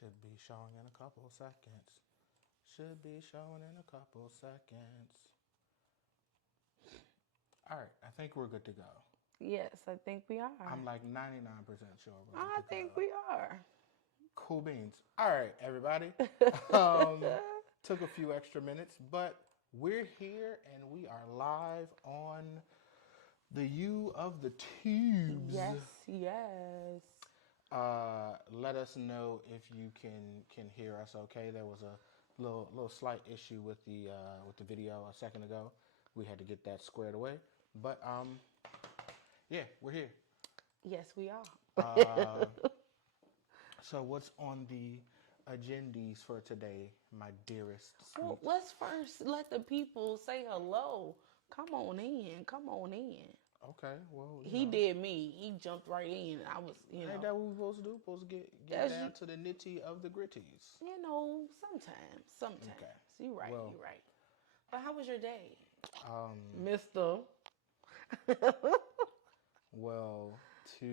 Should be showing in a couple seconds. Should be showing in a couple seconds. All right, I think we're good to go. Yes, I think we are. I'm like 99% sure we're good I to think go. we are. Cool beans. All right, everybody. Um, took a few extra minutes, but we're here and we are live on the U of the Tubes. Yes. Let us know if you can hear us. Okay, there was a little slight issue with the video a second ago. We had to get that squared away, but yeah, we're here. Yes, we are. So what's on the agendas for today, my dearest sweet? Well, let's first let the people say hello. Come on in. Come on in. Okay, well, He did me. He jumped right in. I was, ain't that what we supposed to do? Supposed to get down to the nitty of the gritties. Sometimes. Okay. You're right. Well, You're right. But how was your day, um, Mister? well, to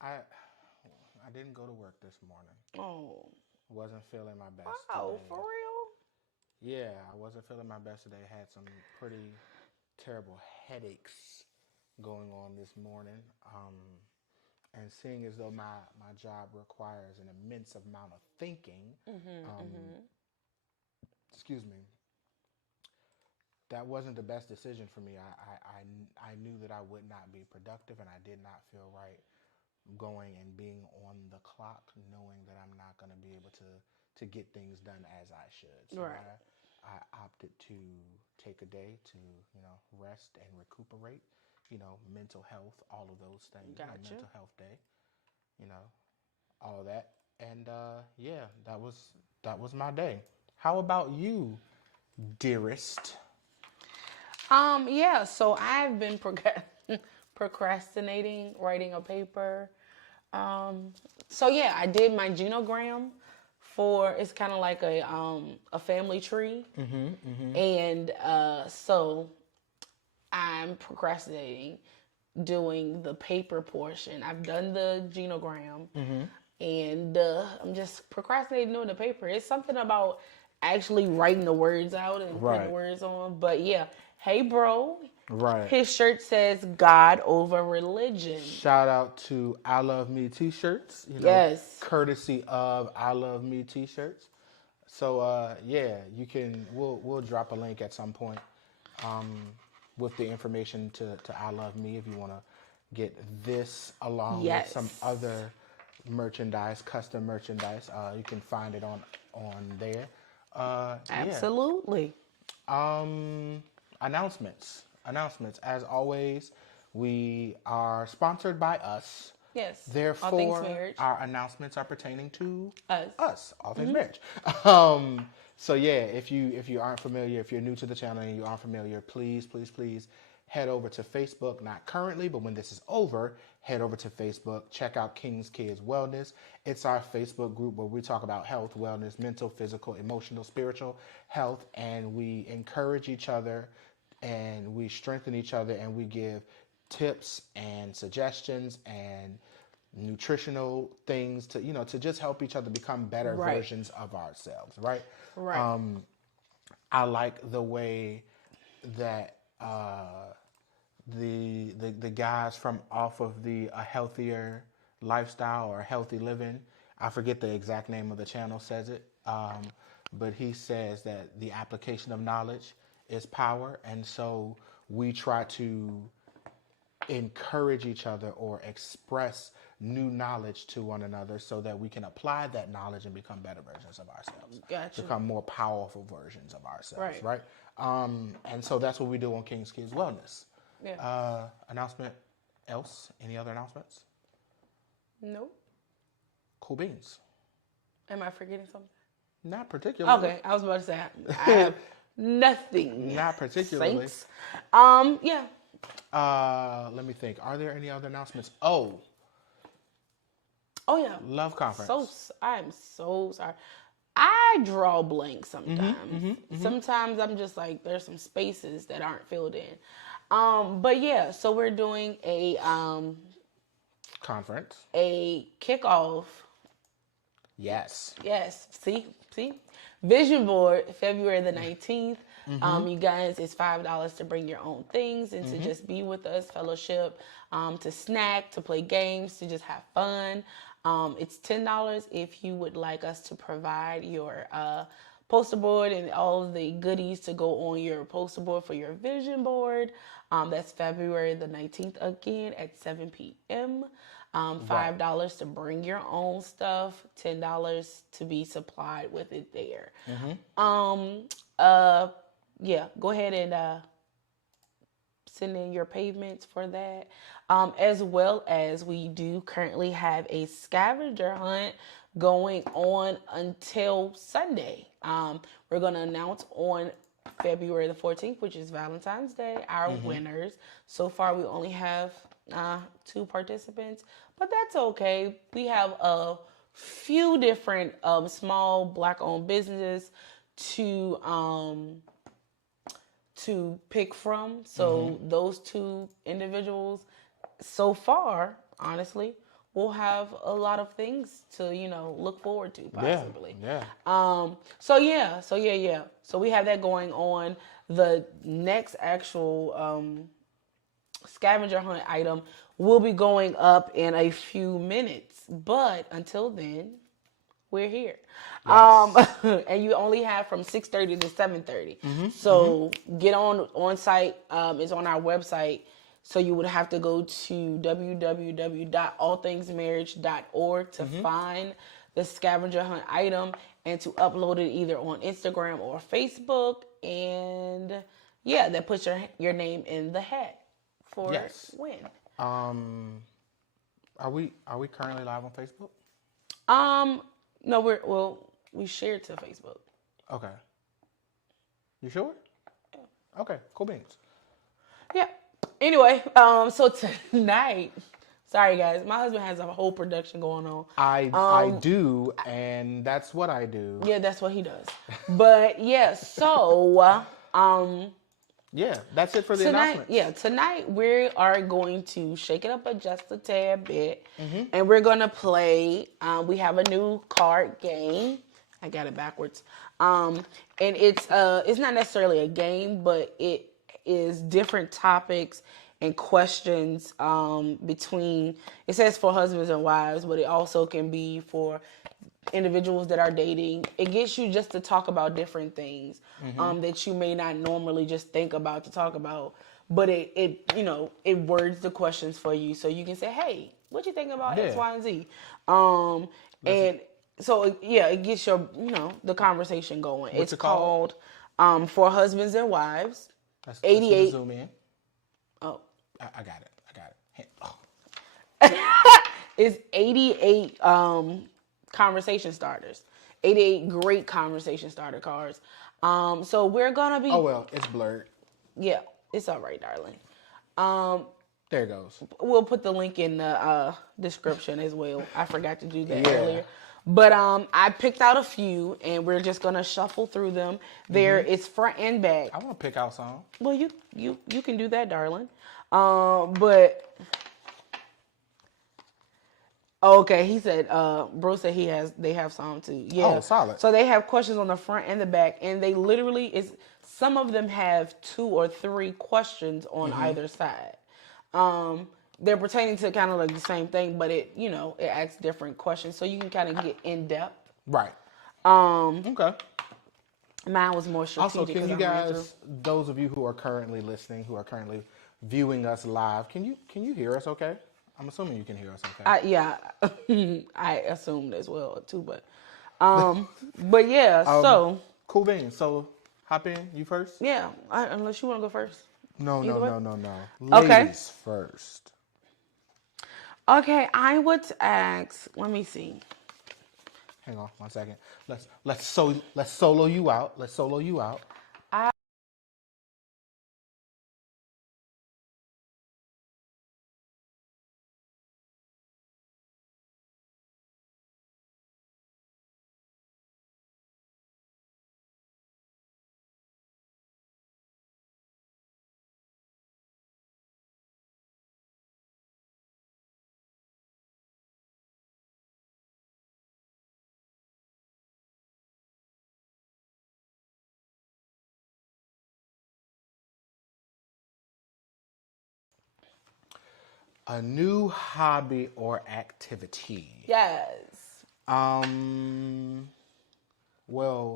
I didn't go to work this morning. Oh. Wasn't feeling my best Wow, today. for real? Yeah, I wasn't feeling my best today. Had some pretty terrible headaches going on this morning. And seeing as though my job requires an immense amount of thinking, excuse me, that wasn't the best decision for me. I knew that I would not be productive, and I did not feel right going and being on the clock, knowing that I'm not going to be able to get things done as I should. So Right. I opted to take a day to rest and recuperate. Mental health, all of those things. Gotcha. Mental health day. All of that, and yeah, that was my day. How about you, dearest? Yeah, so I've been procrastinating writing a paper. So yeah, I did my genogram for, it's kind of like a family tree. And so I'm procrastinating doing the paper portion. I've done the genogram, and I'm just procrastinating doing the paper. It's something about actually writing the words out and putting the words on. But yeah, hey bro, Right. his shirt says God over religion. Shout out to I Love Me t-shirts. Yes. Courtesy of I Love Me t-shirts. So yeah, you can. We'll drop a link at some point with the information to I Love Me if you want to get this along with some other merchandise, custom merchandise. You can find it on there. Absolutely. Yeah. Announcements. As always, we are sponsored by us. Yes. Therefore, All things marriage. our announcements are pertaining to us. All things marriage. So yeah, if you aren't familiar, if you're new to the channel and you aren't familiar, please head over to Facebook. Not currently, but when this is over, head over to Facebook. Check out King's Kids Wellness. It's our Facebook group where we talk about health, wellness, mental, physical, emotional, spiritual health, and we encourage each other and we strengthen each other and we give tips and suggestions and nutritional things to just help each other become better versions of ourselves, right? I like the way that the guys from off of the A Healthier Lifestyle or Healthy Living, I forget the exact name of the channel, says it, but he says that the application of knowledge is power, and so we try to encourage each other or express new knowledge to one another so that we can apply that knowledge and become better versions of ourselves. Gotcha. Become more powerful versions of ourselves, right? And so that's what we do on King's Kids Wellness. Yeah. Announcement else? Any other announcements? Nope. Cool beans. Am I forgetting something? Not particularly. Okay, I was about to say I have nothing. Not particularly. Saints. Yeah. Let me think. Are there any other announcements? Oh yeah. Love Conference. I'm so sorry. I draw blank sometimes. Sometimes I'm just like, there's some spaces that aren't filled in. But yeah, so we're doing Conference. a kickoff. Yes. Yes, see, vision board, February the 19th. You guys, it's $5 to bring your own things and to just be with us, fellowship, to snack, to play games, to just have fun. It's $10 if you would like us to provide your poster board and all of the goodies to go on your poster board for your vision board. That's February the 19th again at 7 p.m. $5 to bring your own stuff, $10 to be supplied with it there. Yeah, go ahead and send in your payments for that. As well as we do currently have a scavenger hunt going on until Sunday. We're going to announce on February the 14th, which is Valentine's Day, our winners. So far, we only have 2 participants, but that's okay. We have a few different small Black-owned businesses to pick from. So those 2 individuals, so far, honestly, will have a lot of things to look forward to possibly. Yeah. So yeah. So we have that going on. The next actual scavenger hunt item will be going up in a few minutes, but until then, we're here. Yes. And you only have from 6:30 to 7:30. So get on site. It's on our website. So you would have to go to www.allthingsmarriage.org to find the scavenger hunt item and to upload it either on Instagram or Facebook. And yeah, that puts your name in the hat for win. Are we currently live on Facebook? No, we shared to Facebook. Okay. You sure? Yeah. Okay, cool beans. Yeah. Anyway, so tonight, sorry guys, my husband has a whole production going on. I do, and that's what I do. Yeah, that's what he does. But yeah, so yeah, that's it for the tonight. announcements. Yeah, tonight we are going to shake it up just a tad bit, and we're gonna play. We have a new card game. I got it backwards. And it's not necessarily a game, but it is different topics and questions between. It says for husbands and wives, but it also can be for individuals that are dating. It gets you just to talk about different things that you may not normally just think about to talk about, but it words the questions for you, so you can say, hey, what you think about X, Y, and Z, and so yeah, it gets your the conversation going. What's it's called For Husbands and Wives. Let's 88. zoom in. Oh, I got it. Oh. It's 88 conversation starters. 88 great conversation starter cards. So we're gonna be. Oh well, it's blurred. Yeah, it's all right, darling. There it goes. We'll put the link in the description as well. I forgot to do that earlier. But I picked out a few, and we're just gonna shuffle through them. There, it's front and back. I want to pick out some. Well, you can do that, darling. But okay, he said. Bro said they have some too. Yeah. Oh, solid. So they have questions on the front and the back, and they literally some of them have 2 or 3 questions on either side. They're pertaining to kind of like the same thing, but it asks different questions, so you can kind of get in depth. Right. Okay. Mine was more strategic. Also, can you guys, those of you who are currently listening, who are currently viewing us live, can you hear us? Okay. I'm assuming you can hear us. Okay. Yeah, I assumed as well too, but yeah. So cool beans. So hop in. You first. Yeah, unless you want to go first. No. Okay. Ladies first. Okay, I would ask. Let me see. Hang on 1 second. Let's solo you out. A new hobby or activity. Yes. Well.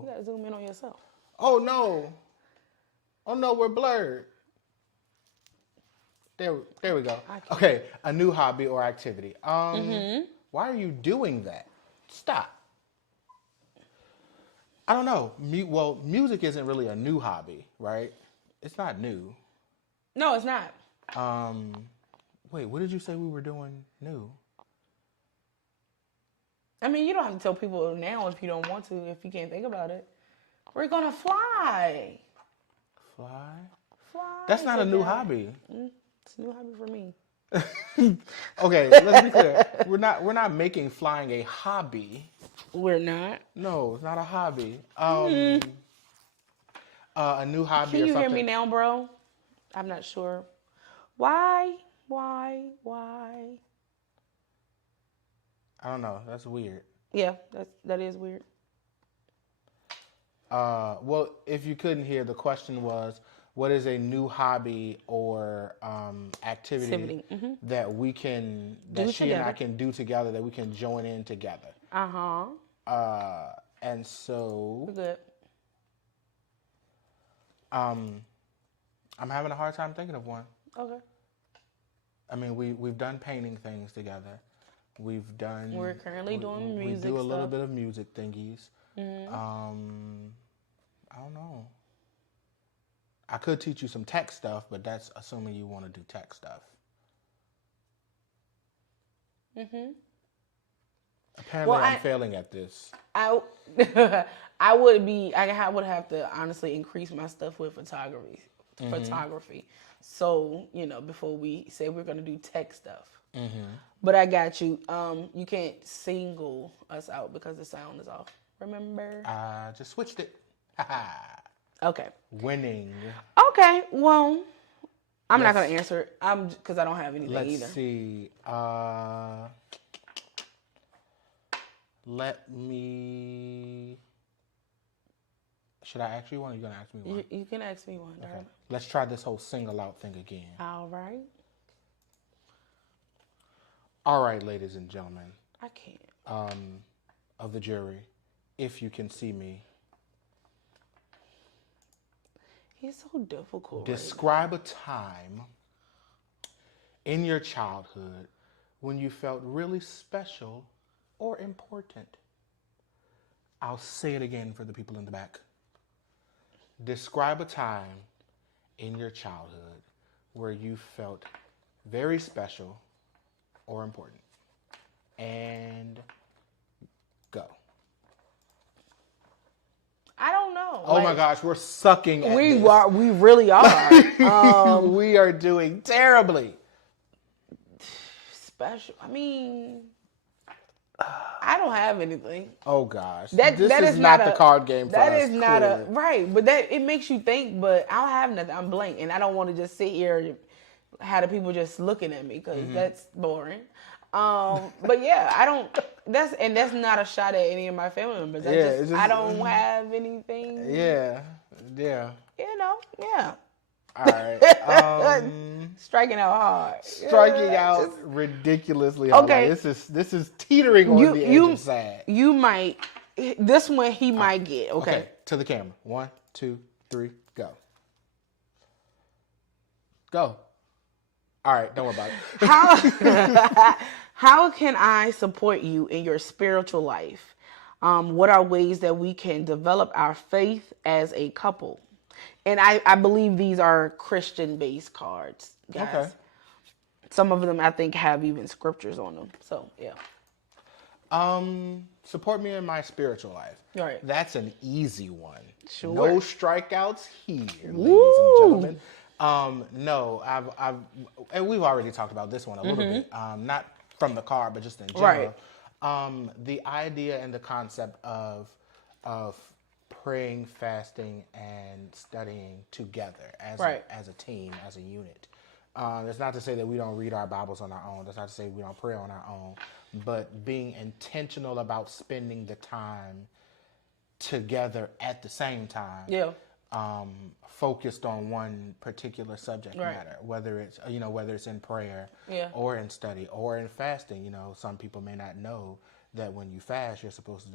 You gotta zoom in on yourself. Oh no. Oh no, we're blurred. There we go. Okay, a new hobby or activity. Why are you doing that? Stop. I don't know. Music isn't really a new hobby, right? It's not new. No, it's not. Wait, what did you say we were doing new? I mean, you don't have to tell people now if you don't want to, if you can't think about it. We're gonna fly. Fly? Fly. That's not a new together. hobby. It's a new hobby for me. Okay, let's be clear. We're not making flying a hobby. We're not. No, it's not a hobby. A new hobby Can or you something. hear me now, bro? I'm not sure. Why? I don't know. That's weird. Yeah, that is weird. Well, if you couldn't hear, the question was, what is a new hobby or activity that we can, that she and I can do together, that we can join in together? And so, We're good. I'm having a hard time thinking of one. Okay. I mean, we've done painting things together. We're currently doing music. We do a little stuff. bit of music thingies. I don't know. I could teach you some tech stuff, but that's assuming you want to do tech stuff. Apparently, I'm failing at this. I would have to honestly increase my stuff with photography. So, before we say we're going to do tech stuff. But I got you. You can't single us out because the sound is off. Remember? I just switched it. Okay. Winning. Okay. Well, I'm not going to answer it. Because I don't have anything either. Let's see. Let me. Should I ask you one or are you going to ask me one? You can ask me one. Okay. Let's try this whole single out thing again. All right. All right, ladies and gentlemen. I can't. Of the jury, if you can see me. He's so difficult. Describe a time in your childhood when you felt really special or important. I'll say it again for the people in the back. Describe a time in your childhood where you felt very special or important. And go. I don't know. Oh my gosh, we're sucking at this. We really are. We are doing terribly. Special. I mean, I don't have anything. Oh gosh, that is not the card game for us. That is not clearly. right, but it makes you think. But I don't have nothing. I'm blank, and I don't want to just sit here and have the people just looking at me because that's boring. But yeah, I don't. That's not a shot at any of my family members. I don't have anything. Yeah. Yeah. All right. Striking out hard. Striking out ridiculously hard. Okay. Like, this is teetering on the edge of sad. You might. This one he might get. Okay. To the camera. 1, 2, 3, go. Go. All right. Don't worry about it. How can I support you in your spiritual life? What are ways that we can develop our faith as a couple? And I believe these are Christian-based cards, guys. Okay. Some of them, I think, have even scriptures on them. So, yeah. Support me in my spiritual life. Right. That's an easy one. Sure. No strikeouts here, ladies and gentlemen. No, and we've already talked about this one a little bit. Not from the card, but just in general. Right. The idea and the concept of praying, fasting, and studying together as a team, as a unit. That's not to say that we don't read our Bibles on our own. That's not to say we don't pray on our own. But being intentional about spending the time together at the same time. Yeah. focused on one particular subject Right. matter, whether it's whether it's in prayer Yeah. or in study or in fasting. Some people may not know that when you fast, you're supposed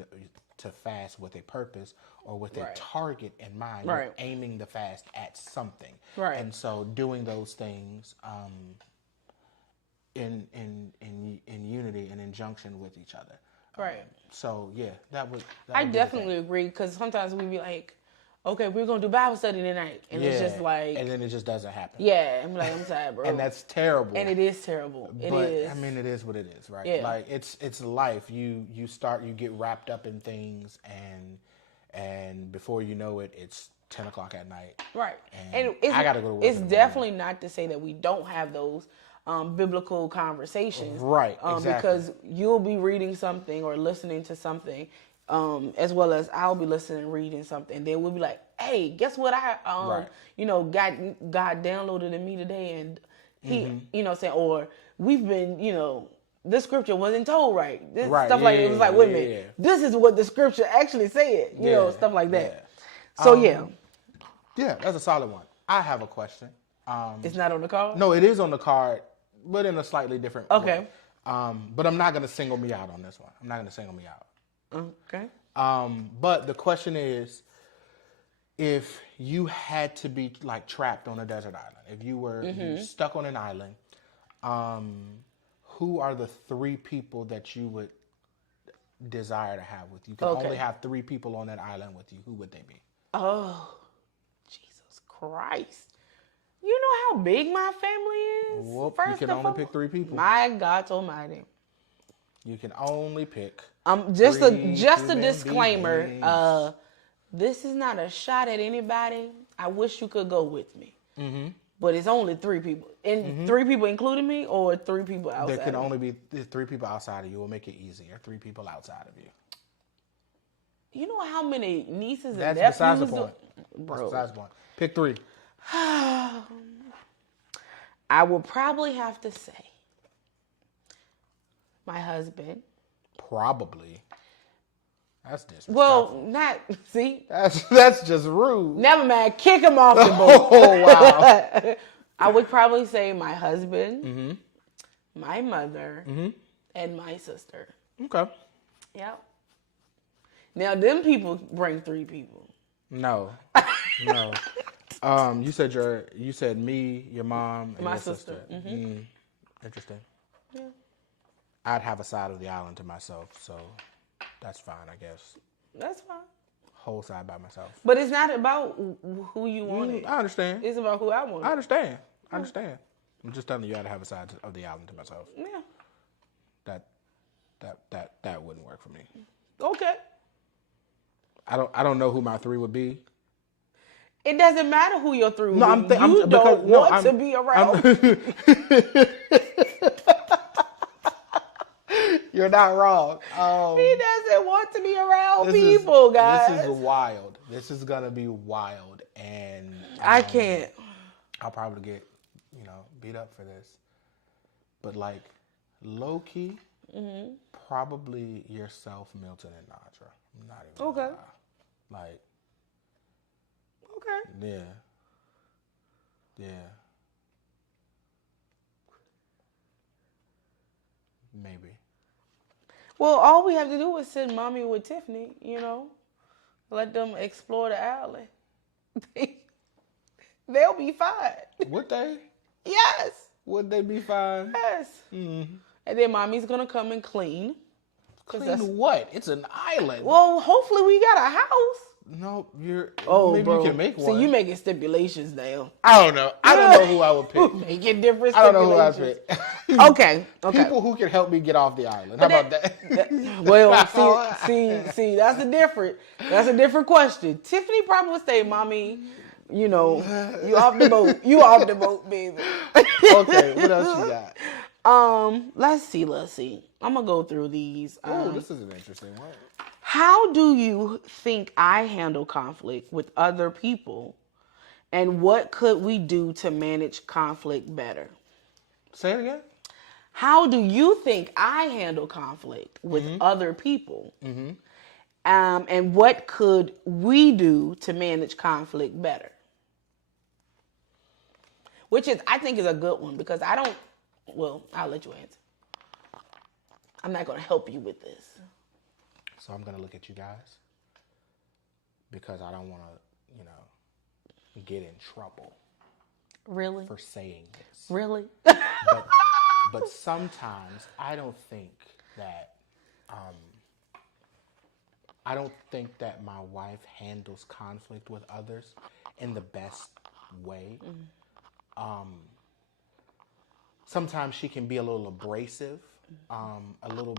to fast with a purpose or with a Right. target in mind. Right. You're aiming the fast at something. Right. And so doing those things in unity and in junction with each other. Right. So yeah, that would I be the definitely thing. agree, because sometimes we be like, okay, we're going to do Bible study tonight. And it's just like, and then it just doesn't happen. yeah, I'm like, I'm tired, bro. And that's terrible. And it is terrible. It is. I mean, it is what it is, right? Yeah. Like it's life. You get wrapped up in things, and before you know it, it's 10 o'clock at night. Right. And it's, I gotta go to work It's in the definitely not to say that we don't have those biblical conversations. Right, exactly. Because you'll be reading something or listening to something, as well as I'll be listening and reading something. Then we'll be like, hey, guess what I, Right. God downloaded in me today, and he, Mm-hmm. saying, or we've been, this scripture wasn't told right. This Right, stuff like yeah, it was like, wait a minute, yeah. this is what the scripture actually said. Yeah, Stuff like that. yeah. So yeah, Yeah, that's a solid one. I have a question. it's not on the card. No, it is on the card, but in a slightly different Okay. way. But I'm not gonna single me out on this one. I'm not gonna single me out. Okay. But the question is, if you had to be like trapped on a desert island, if you were stuck on an island, who are the 3 people that you would desire to have with you? You can Okay. only have 3 people on that island with you. Who would they be? Oh, Jesus Christ. You know how big my family is? Whoop, you can and only foremost? pick 3 people. My God almighty. You can only pick. Just a 3 human disclaimer. beings. This is not a shot at anybody. I wish you could go with me. Mm-hmm. But it's only 3 people. And 3 people including me, or 3 people outside? There can of me? only be 3 people outside of you. We'll make it easier. 3 people outside of you. You know how many nieces and That's nephews? besides the point. Bro. That's besides the point. Pick 3. I will probably have to say my husband. Probably. That's disrespectful. Well, not, see? That's just rude. Never mind. Kick him off the boat. Oh wow. I would probably say my husband, Mm-hmm. my mother, and my sister. Okay. Yep. Now, them people bring 3 people. No. No. You said me, your mom, and My your sister. Interesting. Yeah. I'd have a side of the island to myself, so that's fine, I guess. That's fine. Whole side by myself. But it's not about who you want it. I understand. It's about who I want I it. understand. I understand. I'm just telling you, I'd have a side of the island to myself. Yeah. That wouldn't work for me. Okay. I don't know who my 3 would be. It doesn't matter who your 3 No, will be. You don't want to be around. You're not wrong. He doesn't want to be around This people, guys. This is wild. This is gonna be wild, and I can't. I'll probably get beat up for this, but like low key, probably yourself, Milton, and Nadra. I'm not even Okay. gonna lie. Like, Okay. yeah, maybe. Well, all we have to do is send mommy with Tiffany, let them explore the island. They'll be fine. Would they? Yes. Would they be fine? Yes. And then mommy's going to come and clean. Clean what? It's an island. Well, hopefully we got a house. No, maybe bro. you can make one. See, you making stipulations now. I don't know. I don't know who I would pick. Making different I don't know who I stipulations. pick. Okay. People who can help me get off the island. How about that? Well, see, that's a different question. Tiffany probably would say, "Mommy, you off the boat. You off the boat, baby." Okay, what else you got? Let's see. I'm gonna go through these. Oh, this is an interesting one. How do you think I handle conflict with other people, and what could we do to manage conflict better? Say it again. How do you think I handle conflict with other people? And what could we do to manage conflict better? Which is, I think, is a good one because I'll let you answer. I'm not going to help you with this. So I'm going to look at you guys because I don't want to, get in trouble. Really? For saying this. Really? But sometimes I don't think that my wife handles conflict with others in the best way. Sometimes she can be a little abrasive, a little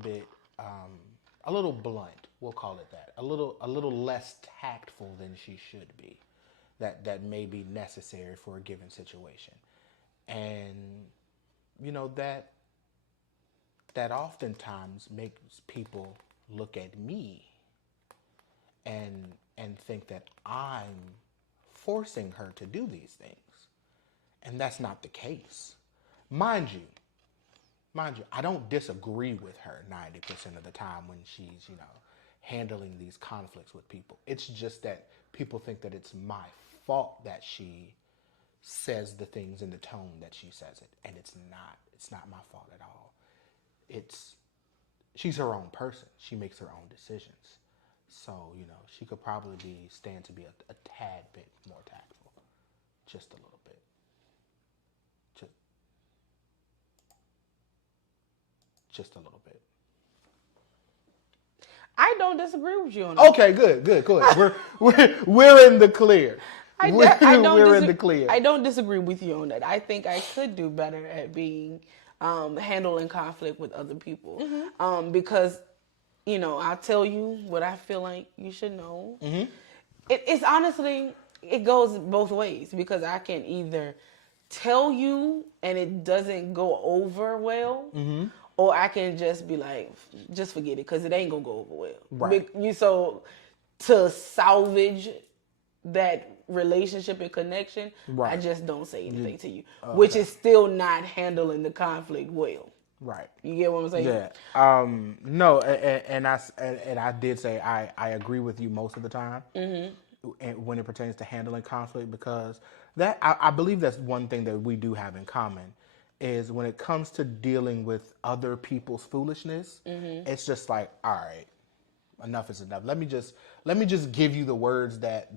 blunt. We'll call it that. A little less tactful than she should be. That may be necessary for a given situation, and that oftentimes makes people look at me and think that I'm forcing her to do these things, and that's not the case. Mind you, I don't disagree with her 90% of the time when she's handling these conflicts with people. It's just that people think that it's my fault that she says the things in the tone that she says it, and it's not my fault at all. She's her own person. She makes her own decisions. So, she could probably stand to be a tad bit more tactful. Just a little bit. Just a little bit. I don't disagree with you on that. Okay, good. We're in the clear. We're in the clear. I don't disagree with you on that. I think I could do better at being handling conflict with other people. Because, I'll tell you what I feel like you should know. Mm-hmm. It's honestly, it goes both ways because I can either tell you and it doesn't go over well, or I can just be like, just forget it because it ain't going to go over well. Right. So to salvage that relationship and connection, right, I just don't say anything to you, which is still not handling the conflict well. Right. You get what I'm saying? Yeah. No, and I did say I agree with you most of the time when it pertains to handling conflict because that I believe that's one thing that we do have in common is when it comes to dealing with other people's foolishness, it's just like, all right, enough is enough. Let me just give you the words that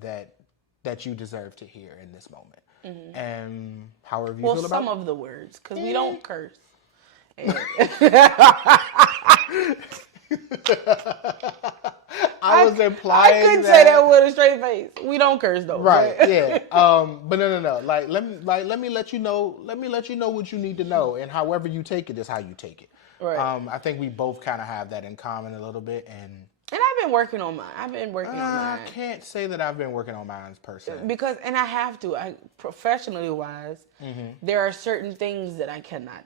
you deserve to hear in this moment. And however you feel about it. Well, some of the words, because we don't curse. I was implying I couldn't say that with a straight face. We don't curse though. Right, yeah. But no. Like let me let you know what you need to know, and however you take it is how you take it. Right. I think we both kind of have that in common a little bit, and I've been working on mine. I can't say that I've been working on mine per se. Because, and I have to, professionally wise, there are certain things that I cannot,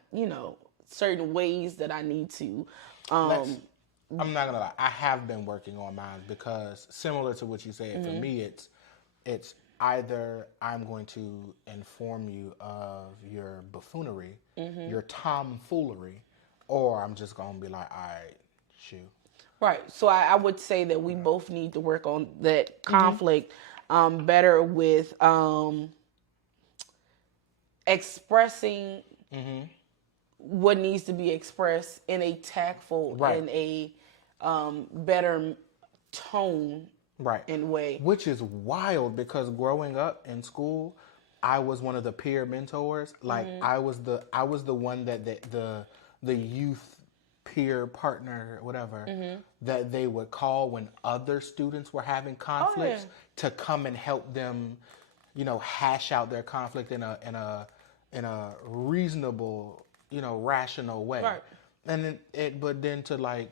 certain ways that I need to. I'm not gonna lie. I have been working on mine because similar to what you said, for me, it's either I'm going to inform you of your buffoonery, your tomfoolery, or I'm just gonna be like, all right, shoot. Right. So I would say that we both need to work on that conflict better with expressing what needs to be expressed in a tactful and a better tone and way. Which is wild because growing up in school, I was one of the peer mentors. Like I was the one that the youth peer partner, whatever, that they would call when other students were having conflicts to come and help them, hash out their conflict in a reasonable, rational way. Right. And but then to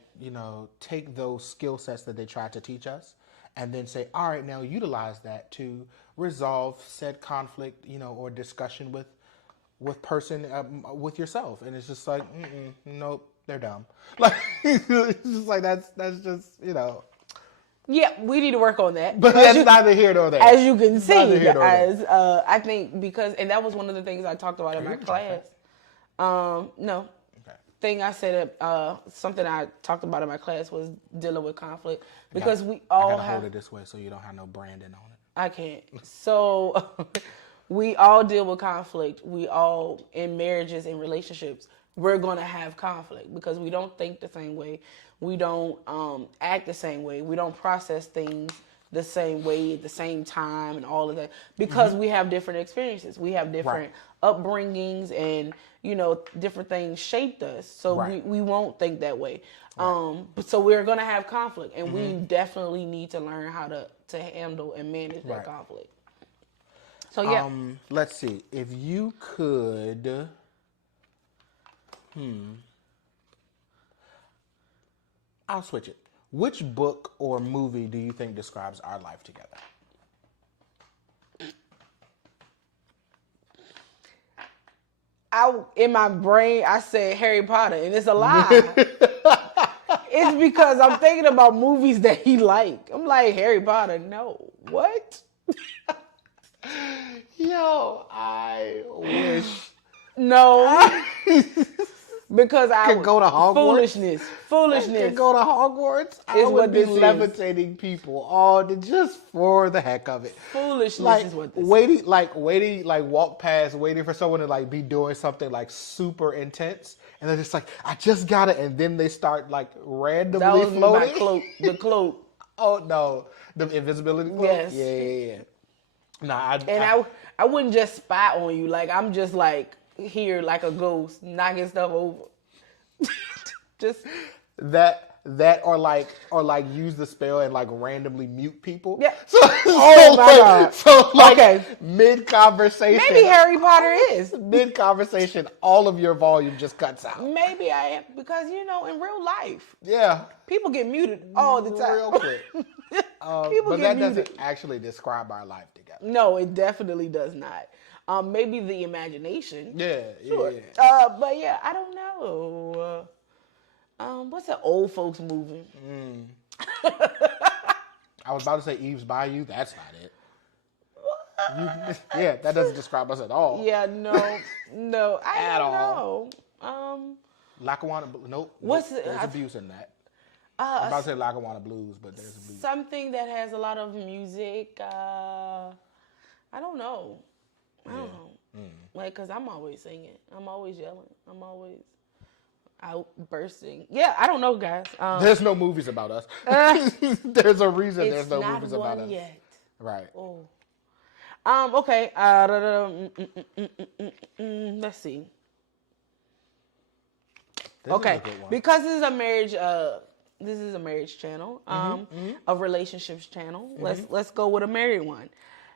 take those skill sets that they tried to teach us and then say, all right, now utilize that to resolve said conflict, or discussion with yourself. And it's just like, nope. They're dumb. Like it's just like that's just Yeah, we need to work on that. But that's neither here nor there. As you can see, I think because that was one of the things I talked about in my class. No. thing I said, something I talked about in my class was dealing with conflict because we all I gotta have. hold it this way so you don't have no branding on it. I can't. So we all deal with conflict. We all, in marriages and relationships, we're going to have conflict because we don't think the same way. We don't act the same way. We don't process things the same way at the same time and all of that because we have different experiences. We have different upbringings and, different things shaped us. So we won't think that way. But so we're going to have conflict and we definitely need to learn how to handle and manage that conflict. So yeah. Let's see. If you could I'll switch it. Which book or movie do you think describes our life together? In my brain, I said Harry Potter, and it's a lie. It's because I'm thinking about movies that he liked. I'm like, Harry Potter, no. What? Yo, I wish. No. Because I could go to Hogwarts. Foolishness. Could go to Hogwarts. I would be levitating people all just for the heck of it. Foolishness is what this waiting, is. Walk past, waiting for someone to be doing something super intense, and they're just like, I just got it, and then they start randomly that was floating. My cloak. The cloak. Oh no, the invisibility cloak. Yes. Yeah. Nah, I wouldn't just spy on you. I'm just here like a ghost, knocking stuff over. Just that or use the spell and randomly mute people. Yeah. So, oh my God. So okay. Mid conversation. Maybe Harry Potter is. Mid conversation, all of your volume just cuts out. Maybe I am because in real life. Yeah. People get muted all the time. Real quick. But that doesn't actually describe our life together. No, it definitely does not. Maybe the imagination. Yeah, sure. Yeah. But yeah, I don't know. What's an old folks movie? I was about to say Eve's Bayou. That's not it. Yeah, that doesn't describe us at all. Yeah, no, I don't know. Lackawanna. Nope. There's abuse in that. I'm about to say Lackawanna Blues, but there's abuse. Something that has a lot of music. I don't know. I don't know. Cause I'm always singing. I'm always yelling. I'm always outbursting. Yeah, I don't know, guys. There's no movies about us. There's a reason there's no movies about us. Yet. Right. Oh. Okay. Let's see. Okay. Because this is a marriage channel. A relationships channel. Let's go with a married one.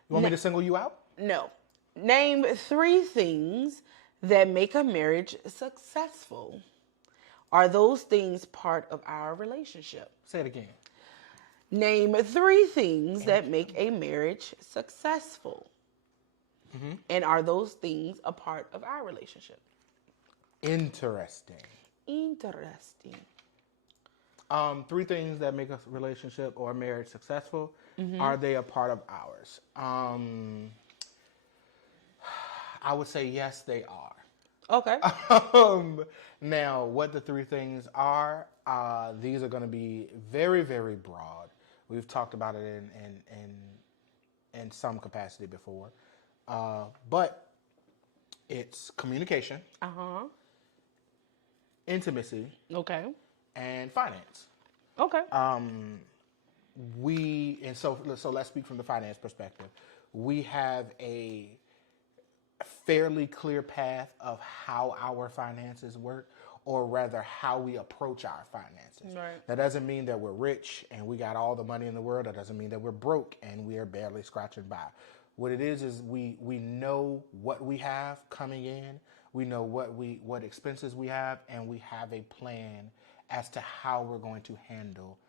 You want me to single you out? No. Name 3 things that make a marriage successful. Are those things part of our relationship? Say it again. Name 3 things that make a marriage successful. And are those things a part of our relationship? Interesting. 3 things that make a relationship or a marriage successful. Are they a part of ours? I would say yes, they are. Okay. Now, what the 3 things are, these are going to be very, very broad. We've talked about it in some capacity before. But it's communication, intimacy, okay, and finance. Okay. So let's speak from the finance perspective. We have a fairly clear path of how our finances work, or rather how we approach our finances. Right. That doesn't mean that we're rich and we got all the money in the world. That doesn't mean that we're broke and we are barely scratching by. What it is we know what we have coming in. We know what expenses we have, and we have a plan as to how we're going to handle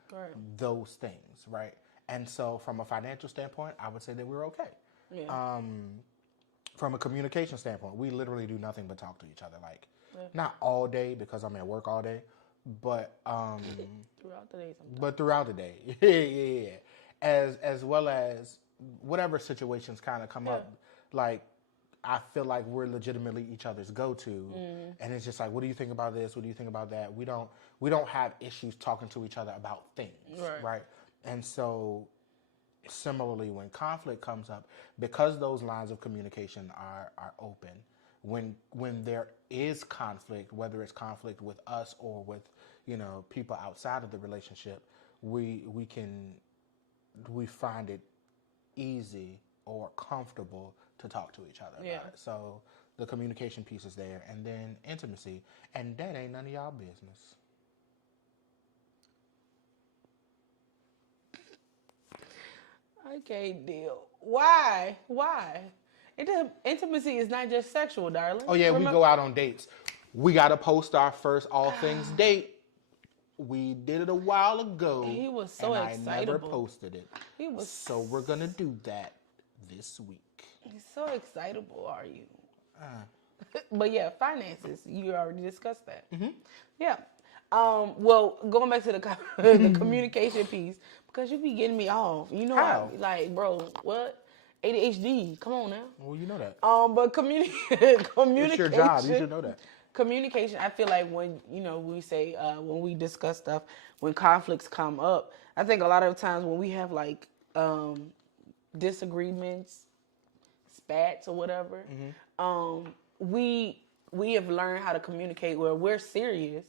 those things, right? And so from a financial standpoint, I would say that we're okay. Yeah. From a communication standpoint, we literally do nothing but talk to each other. Not all day because I'm at work all day, but throughout the day sometimes. But throughout the day. Yeah. As well as whatever situations kind of come up, I feel like we're legitimately each other's go-to, and it's just like, what do you think about this? What do you think about that? We don't have issues talking to each other about things, right? And so, similarly, when conflict comes up, because those lines of communication are open, when there is conflict, whether it's conflict with us or with people outside of the relationship, we find it easy or comfortable to talk to each other about it. So the communication piece is there, and then intimacy, and that ain't none of y'all business. I can't deal. Why? Intimacy is not just sexual, darling. Oh yeah, we go out on dates. We got to post our first all things date. We did it a while ago. He was so and I never excitable. posted it. So we're gonna do that this week. He's so excitable, are you? But yeah, finances. You already discussed that. Yeah. Well, going back to the the communication piece, because you be getting me off. You know, How? Like, bro, what? ADHD. Come on now. Well, you know that. But communication. It's your job. You should know that. Communication. I feel like when we say when we discuss stuff, when conflicts come up, I think a lot of times when we have like disagreements, spats or whatever, we have learned how to communicate where we're serious.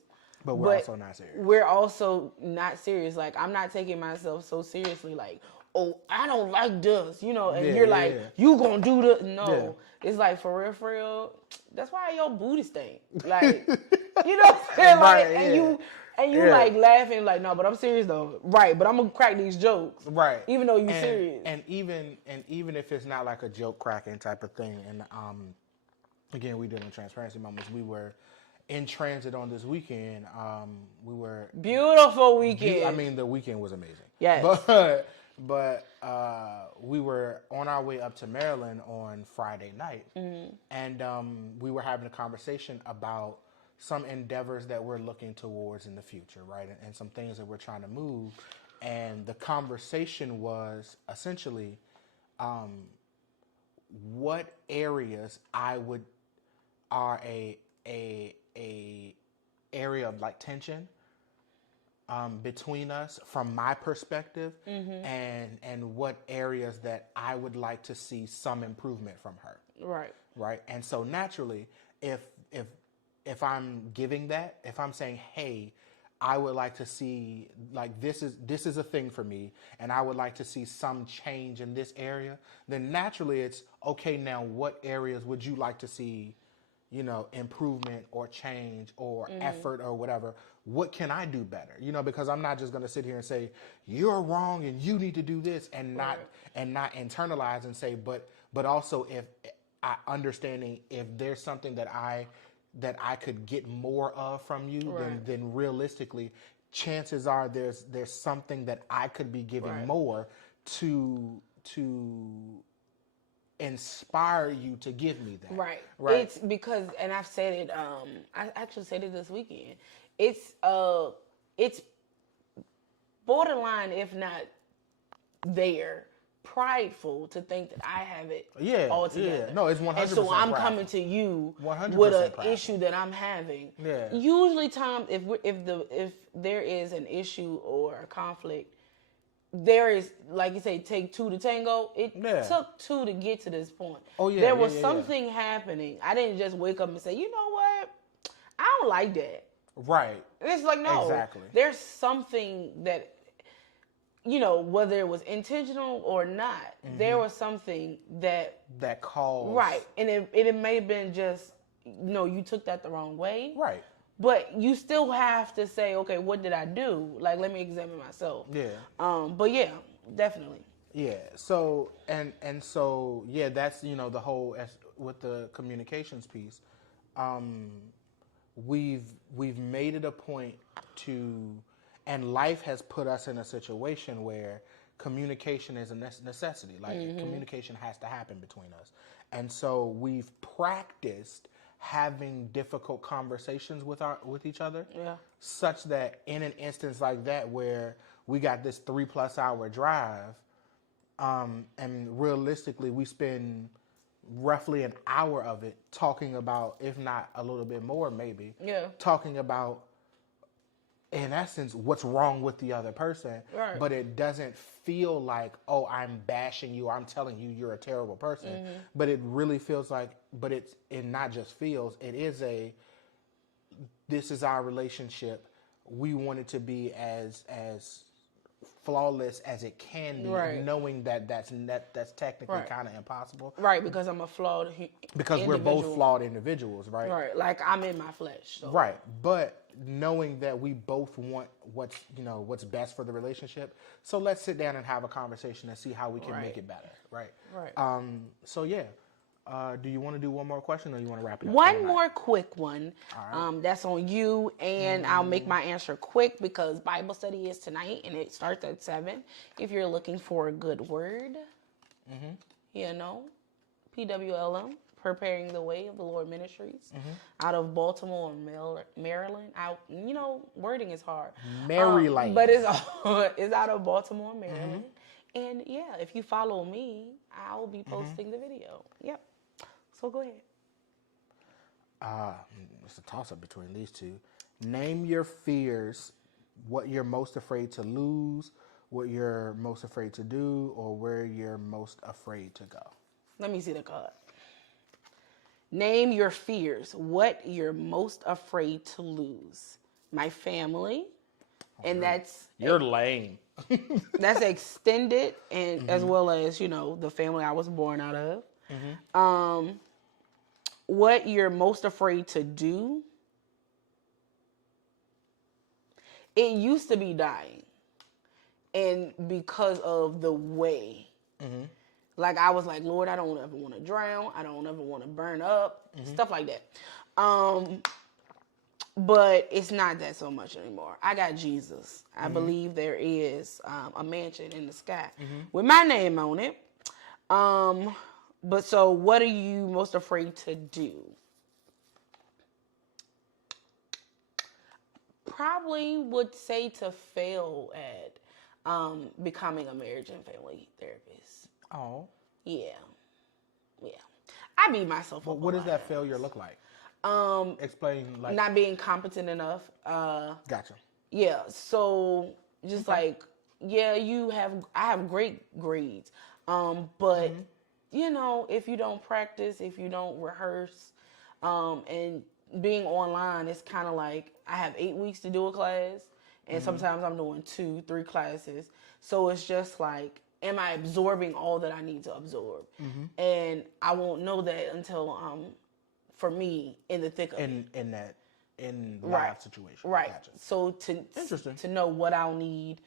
But we're also not serious. We're also not serious. Like, I'm not taking myself so seriously. Like, oh, I don't like this, and you're like, you gonna do the no. It's like, for real. That's why your booty stink. Like, you know what I'm saying? Like, and you like laughing like, no, but I'm serious though. Right, but I'm gonna crack these jokes. Right. Even though you're serious. And even if it's not like a joke cracking type of thing, and again, we did in Transparency Moments, we were in transit on this weekend. We were beautiful weekend. I mean, the weekend was amazing. Yes. But we were on our way up to Maryland on Friday night, and we were having a conversation about some endeavors that we're looking towards in the future, right? And some things that we're trying to move. And the conversation was essentially what areas are a area of like tension between us from my perspective, and what areas that I would like to see some improvement from her. Right. And so naturally, if I'm giving that, if I'm saying, hey, I would like to see, like, this is a thing for me, and I would like to see some change in this area, then naturally it's, okay, now what areas would you like to see, improvement or change or effort or whatever? What can I do better? Because I'm not just going to sit here and say, you're wrong and you need to do this, and not internalize and say, but also if I understanding if there's something that I could get more of from you, then realistically, chances are there's something that I could be giving more to inspire you to give me that. Right. It's because, and I've said it, I actually said it this weekend. It's borderline, if not there, prideful to think that I have it all together. Yeah. No, it's 100%. And so I'm prideful. coming to you 100% with an prideful. issue that I'm having. Yeah. Usually, Tom, if there is an issue or a conflict, there is, like you say, take two to tango. It took two to get to this point. Oh yeah. There was something happening. I didn't just wake up and say, you know what? I don't like that. Right. It's like, no. Exactly. There's something that, whether it was intentional or not, there was something that caused. Right. And it may have been just, you took that the wrong way. Right. But you still have to say, okay, what did I do? Like, let me examine myself. Yeah. But yeah, definitely. Yeah. So and so that's the whole with the communications piece. We've made it a point to, and life has put us in a situation where communication is a necessity. Like communication has to happen between us, and so we've practiced having difficult conversations with each other, such that in an instance like that where we got this 3+ hour drive, and realistically we spend roughly an hour of it talking about, if not a little bit more, maybe, Yeah. talking about, in essence, what's wrong with the other person. Right. But it doesn't feel like, oh, I'm bashing you, or I'm telling you you're a terrible person. But it really feels like, it not just feels, it is this is our relationship. We want it to be as flawless as it can be, Right. knowing that's technically Right. kind of impossible. Right, because I'm a flawed Because we're both flawed individuals, right? Right, like I'm in my flesh. So. Right, but knowing that we both want what's best for the relationship, so let's sit down and have a conversation and see how we can Right. make it better, right? Right. So yeah, do you want to do one more question, or you want to wrap it up? One more quick one. That's on you, and I'll make my answer quick because Bible study is tonight, and it starts at 7. If you're looking for a good word, PWLM, Preparing the Way of the Lord Ministries, out of Baltimore, Maryland. Wording is hard. Maryland. But it's out of Baltimore, Maryland. And yeah, if you follow me, I'll be posting the video. Yep. So go ahead. It's a toss-up between these two. Name your fears, what you're most afraid to lose, what you're most afraid to do, or where you're most afraid to go. Let me see the card. Name your fears, what you're most afraid to lose. My family, and You're lame. that's extended, and as well as the family I was born out of. What you're most afraid to do. It used to be dying, and because of the way, like I was like, Lord, I don't ever want to drown. I don't ever want to burn up, stuff like that. But it's not that so much anymore. I got Jesus. I believe there is a mansion in the sky with my name on it. But so what are you most afraid to do? Probably would say to fail at becoming a marriage and family therapist. Oh. Yeah. I beat myself up. What does that failure look like? Explain, like, not being competent enough. Gotcha. Yeah. So just like, yeah, I have great grades. But if you don't practice, if you don't rehearse, and being online, it's kind of like I have 8 weeks to do a class, and sometimes I'm doing 2-3 classes. So it's just like, am I absorbing all that I need to absorb? And I won't know that until for me, in the thick of it. In live situation. Right. Gotcha. So to know what I'll need,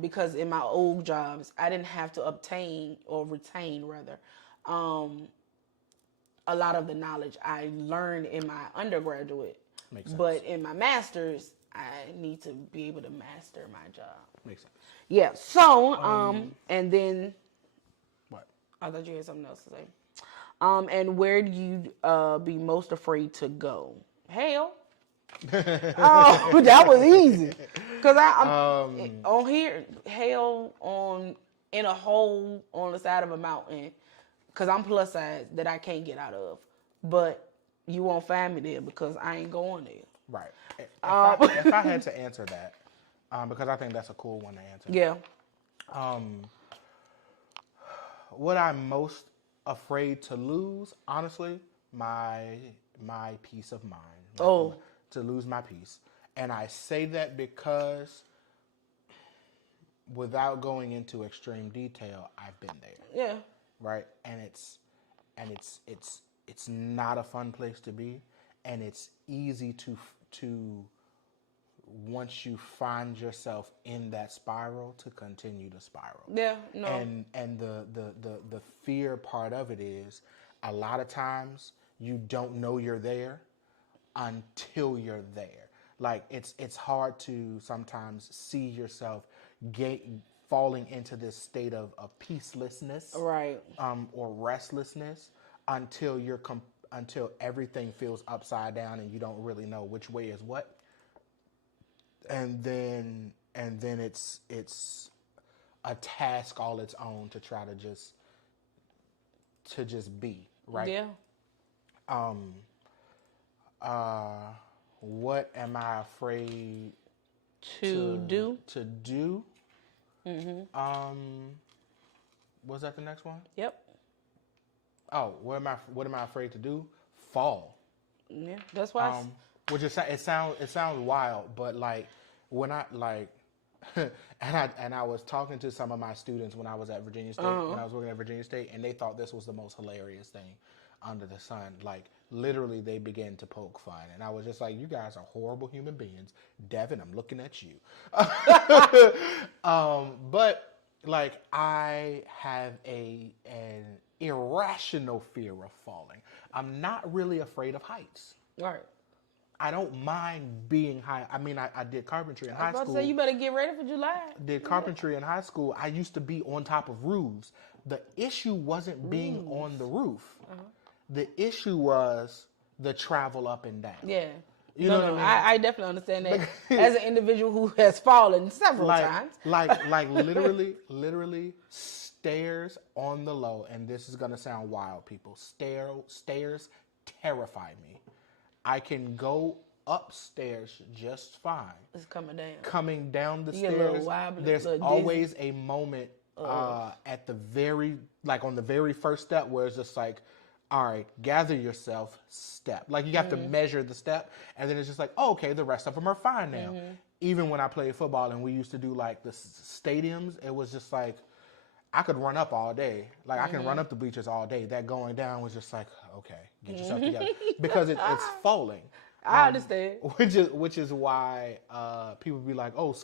because in my old jobs, I didn't have to obtain or retain rather a lot of the knowledge I learned in my undergraduate. Makes sense. But in my master's, I need to be able to master my job. Makes sense. Yeah. So, and then What? I thought you had something else to say. And where do you be most afraid to go? Hell. Oh, that was easy. Cause I'm on here, hell in a hole on the side of a mountain. Cause I'm plus size that I can't get out of. But you won't find me there because I ain't going there. Right. If I had to answer that, because I think that's a cool one to answer. Yeah. What I'm most afraid to lose, honestly, my peace of mind. To lose my peace. And I say that because, without going into extreme detail, I've been there. Yeah. Right? And it's not a fun place to be, and it's easy to once you find yourself in that spiral, to continue to spiral. Yeah, no. And the fear part of it is, a lot of times you don't know you're there until you're there. Like, it's hard to sometimes see yourself falling into this state of peacelessness, right, or restlessness, until until everything feels upside down and you don't really know which way is what. And then it's a task all its own to try to just to just be, right? Yeah. What am I afraid To do. to do? Was that the next one? Yep. Oh, what am I afraid to do? Fall. Yeah. That's why. Which is it sounds wild, but like when I like, and I was talking to some of my students when I was at Virginia State, when I was working at Virginia State, and they thought this was the most hilarious thing under the sun. Like literally, they began to poke fun, and I was just like, "You guys are horrible human beings." Devin, I'm looking at you. But like I have an irrational fear of falling. I'm not really afraid of heights. All right. I don't mind being high. I mean, I did carpentry in high I was about school. to say, you better get ready for July. Did carpentry in high school. I used to be on top of roofs. The issue wasn't being on the roof. The issue was the travel up and down. Yeah. You know what I mean? I definitely understand that as an individual who has fallen several times. like literally stairs on the low, and this is gonna sound wild, people. Stairs terrify me. I can go upstairs just fine. It's coming down. Coming down the get a little stairs, wobbly, there's little always a moment at the very, like on the very first step where it's just like, all right, gather yourself, step. Like you have to measure the step, and then it's just like, oh, okay, the rest of them are fine now. Even when I played football and we used to do like the stadiums, it was just like, I could run up all day. Like I can run up the bleachers all day. That going down was just like, okay, get yourself together. Because it's falling. I understand. Which is why people be like, oh,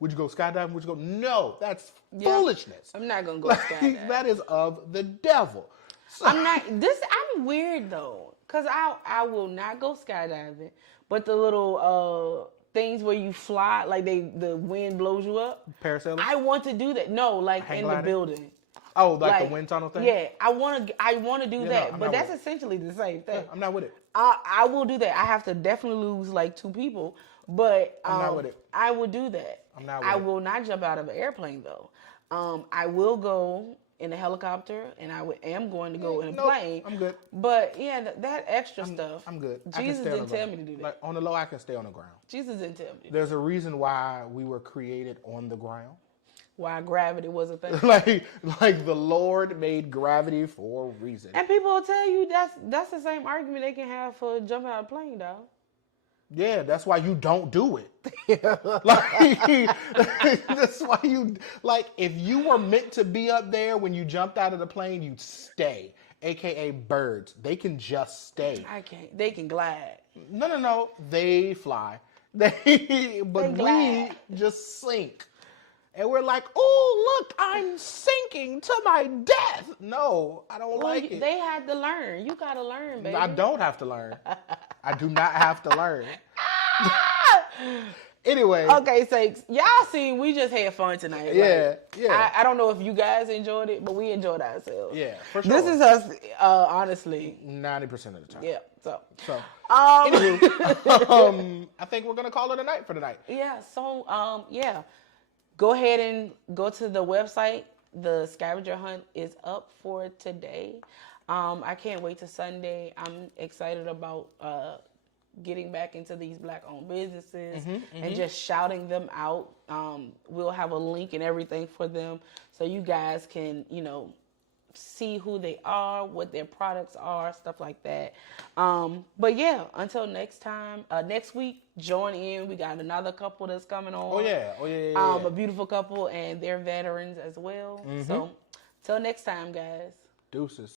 would you go skydiving? Would you go? No, that's foolishness. I'm not going to go skydiving. That is of the devil. So, I'm weird though. Because I will not go skydiving. But the little things where you fly, like the wind blows you up. Parasailing? I want to do that. No, like Hang in gliding? the building. Oh, like the wind tunnel thing? Yeah, I want to do that, I'm but not that's with essentially the same thing. I'm not with it. I will do that. I have to definitely lose like 2 people, but I'm not with it. I will do that. I'm not with I it. will not jump out of an airplane though. I will go in a helicopter, and am going to go in a plane. I'm good. But yeah, that extra stuff. I'm good. Jesus didn't tell me to do that. Like on the low, I can stay on the ground. Jesus didn't tell me to do that. There's a reason why we were created on the ground. Why gravity was a thing. like the Lord made gravity for a reason. And people will tell you that's the same argument they can have for jumping out of a plane, dog. Yeah, that's why you don't do it. That's why if you were meant to be up there when you jumped out of the plane, you'd stay. AKA birds. They can just stay. I can't. They can glide. No. They fly. But we just sink. And we're like, oh, look, I'm sinking to my death. No, I don't like it. They had to learn. You got to learn, baby. I don't have to learn. I do not have to learn. Anyway. Okay, Sakes. Y'all see, we just had fun tonight. Yeah. I don't know if you guys enjoyed it, but we enjoyed ourselves. Yeah, for sure. This is us, honestly. 90% of the time. Yeah, so. Anywho, I think we're going to call it a night for tonight. Yeah, so, go ahead and go to the website. The scavenger hunt is up for today. I can't wait to Sunday. I'm excited about getting back into these Black-owned businesses and just shouting them out. We'll have a link and everything for them so you guys can, see who they are, what their products are, stuff like that. But yeah, until next time, next week, join in. We got another couple that's coming on. Oh yeah. A beautiful couple, and they're veterans as well. So, till next time, guys. Deuces.